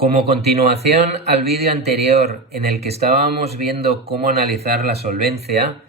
Como continuación al vídeo anterior en el que estábamos viendo cómo analizar la solvencia,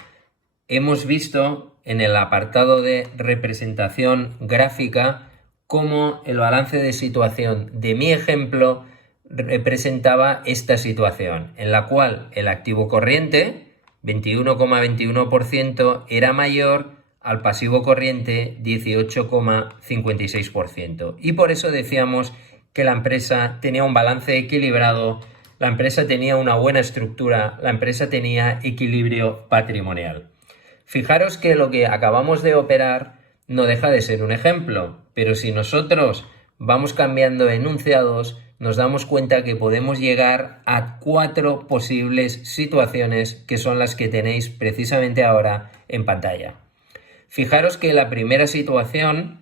hemos visto en el apartado de representación gráfica cómo el balance de situación de mi ejemplo representaba esta situación, en la cual el activo corriente, 21,21%, era mayor al pasivo corriente, 18,56%. Y por eso decíamos que la empresa tenía un balance equilibrado, la empresa tenía una buena estructura, la empresa tenía equilibrio patrimonial. Fijaros que lo que acabamos de operar no deja de ser un ejemplo, pero si nosotros vamos cambiando enunciados, nos damos cuenta que podemos llegar a 4 posibles situaciones que son las que tenéis precisamente ahora en pantalla. Fijaros que la primera situación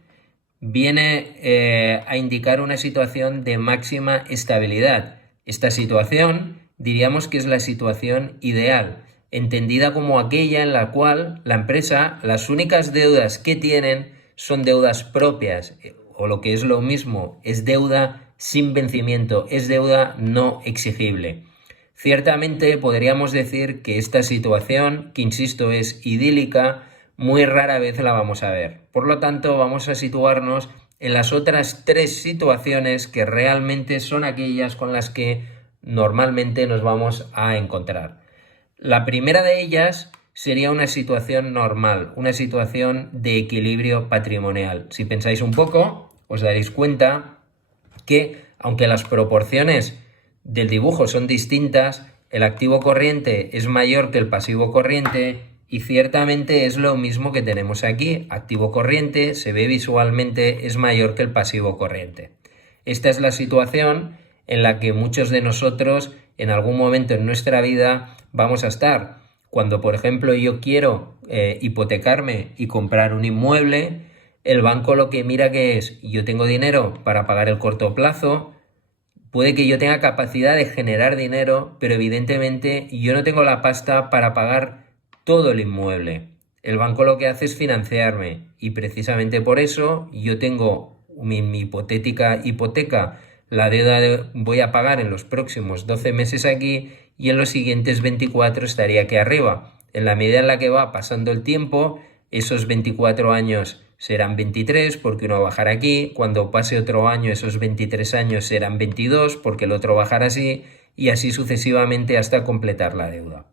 viene a indicar una situación de máxima estabilidad. Esta situación diríamos que es la situación ideal, entendida como aquella en la cual la empresa, las únicas deudas que tienen son deudas propias, o lo que es lo mismo, es deuda sin vencimiento, es deuda no exigible. Ciertamente podríamos decir que esta situación, que insisto es idílica, muy rara vez la vamos a ver. Por lo tanto, vamos a situarnos en las otras 3 situaciones que realmente son aquellas con las que normalmente nos vamos a encontrar. La primera de ellas sería una situación normal, una situación de equilibrio patrimonial. Si pensáis un poco, os daréis cuenta que, aunque las proporciones del dibujo son distintas, el activo corriente es mayor que el pasivo corriente y ciertamente es lo mismo que tenemos aquí. Activo corriente se ve visualmente es mayor que el pasivo corriente. Esta es la situación en la que muchos de nosotros en algún momento en nuestra vida vamos a estar. Cuando, por ejemplo, yo quiero hipotecarme y comprar un inmueble, el banco lo que mira que es, yo tengo dinero para pagar el corto plazo, puede que yo tenga capacidad de generar dinero, pero evidentemente yo no tengo la pasta para pagar todo el inmueble. El banco lo que hace es financiarme y precisamente por eso yo tengo mi hipotética hipoteca, la deuda voy a pagar en los próximos 12 meses aquí y en los siguientes 24 estaría aquí arriba. En la medida en la que va pasando el tiempo, esos 24 años serán 23 porque uno bajará aquí, cuando pase otro año esos 23 años serán 22 porque el otro bajará así y así sucesivamente hasta completar la deuda.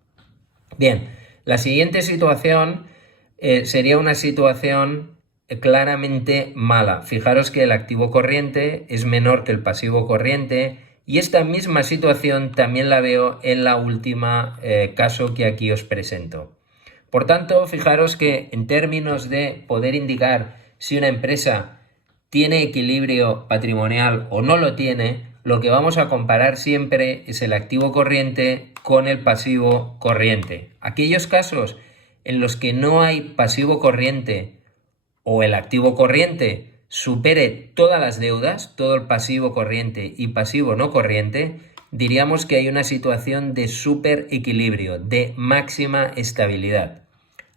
Bien, la siguiente situación sería una situación claramente mala. Fijaros que el activo corriente es menor que el pasivo corriente y esta misma situación también la veo en la última caso que aquí os presento. Por tanto, fijaros que en términos de poder indicar si una empresa tiene equilibrio patrimonial o no lo tiene, lo que vamos a comparar siempre es el activo corriente con el pasivo corriente. Aquellos casos en los que no hay pasivo corriente o el activo corriente supere todas las deudas, todo el pasivo corriente y pasivo no corriente, diríamos que hay una situación de super equilibrio, de máxima estabilidad.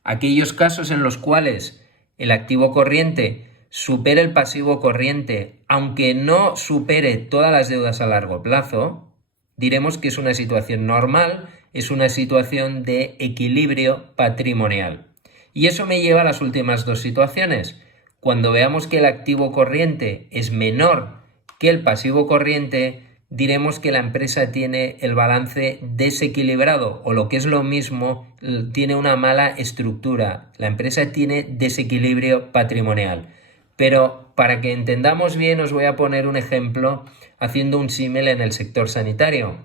Aquellos casos en los cuales el activo corriente supere el pasivo corriente, aunque no supere todas las deudas a largo plazo, diremos que es una situación normal, es una situación de equilibrio patrimonial. Y eso me lleva a las últimas 2 situaciones. Cuando veamos que el activo corriente es menor que el pasivo corriente, diremos que la empresa tiene el balance desequilibrado o lo que es lo mismo, tiene una mala estructura. La empresa tiene desequilibrio patrimonial. Pero para que entendamos bien os voy a poner un ejemplo haciendo un símil en el sector sanitario.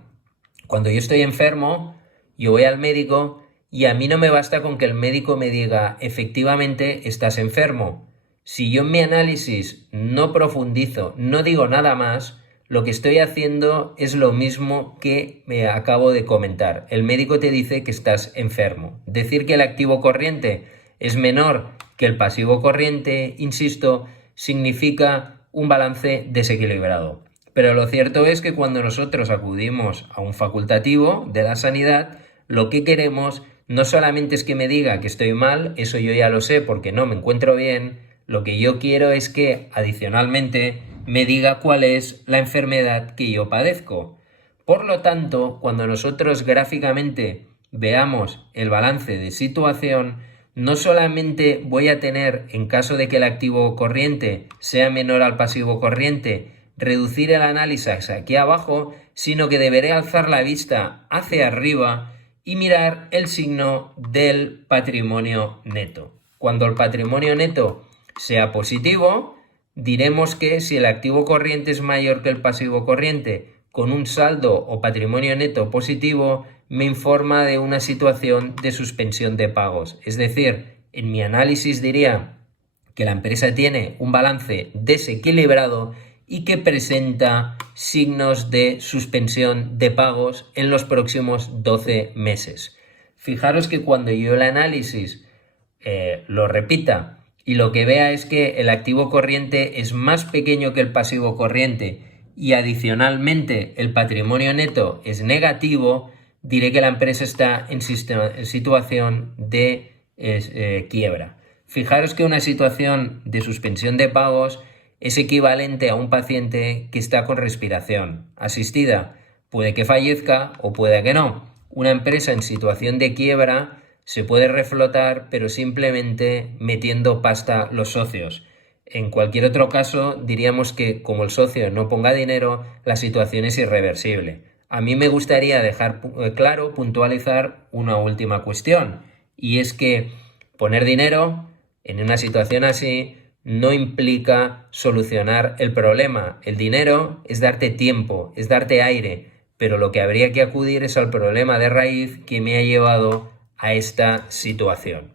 Cuando yo estoy enfermo, yo voy al médico y a mí no me basta con que el médico me diga efectivamente estás enfermo. Si yo en mi análisis no profundizo, no digo nada más, lo que estoy haciendo es lo mismo que me acabo de comentar. El médico te dice que estás enfermo. Decir que el activo corriente es menor que el pasivo corriente, insisto, significa un balance desequilibrado. Pero lo cierto es que cuando nosotros acudimos a un facultativo de la sanidad, lo que queremos no solamente es que me diga que estoy mal, eso yo ya lo sé porque no me encuentro bien, lo que yo quiero es que adicionalmente me diga cuál es la enfermedad que yo padezco. Por lo tanto, cuando nosotros gráficamente veamos el balance de situación, no solamente voy a tener, en caso de que el activo corriente sea menor al pasivo corriente, reducir el análisis aquí abajo, sino que deberé alzar la vista hacia arriba y mirar el signo del patrimonio neto. Cuando el patrimonio neto sea positivo, diremos que si el activo corriente es mayor que el pasivo corriente, con un saldo o patrimonio neto positivo, me informa de una situación de suspensión de pagos. Es decir, en mi análisis diría que la empresa tiene un balance desequilibrado y que presenta signos de suspensión de pagos en los próximos 12 meses. Fijaros que cuando yo el análisis lo repita y lo que vea es que el activo corriente es más pequeño que el pasivo corriente y adicionalmente el patrimonio neto es negativo, diré que la empresa está en situación de quiebra. Fijaros que una situación de suspensión de pagos es equivalente a un paciente que está con respiración asistida. Puede que fallezca o puede que no. Una empresa en situación de quiebra se puede reflotar, pero simplemente metiendo pasta los socios. En cualquier otro caso, diríamos que como el socio no ponga dinero, la situación es irreversible. A mí me gustaría dejar claro, puntualizar una última cuestión, y es que poner dinero en una situación así no implica solucionar el problema. El dinero es darte tiempo, es darte aire, pero lo que habría que acudir es al problema de raíz que me ha llevado a esta situación.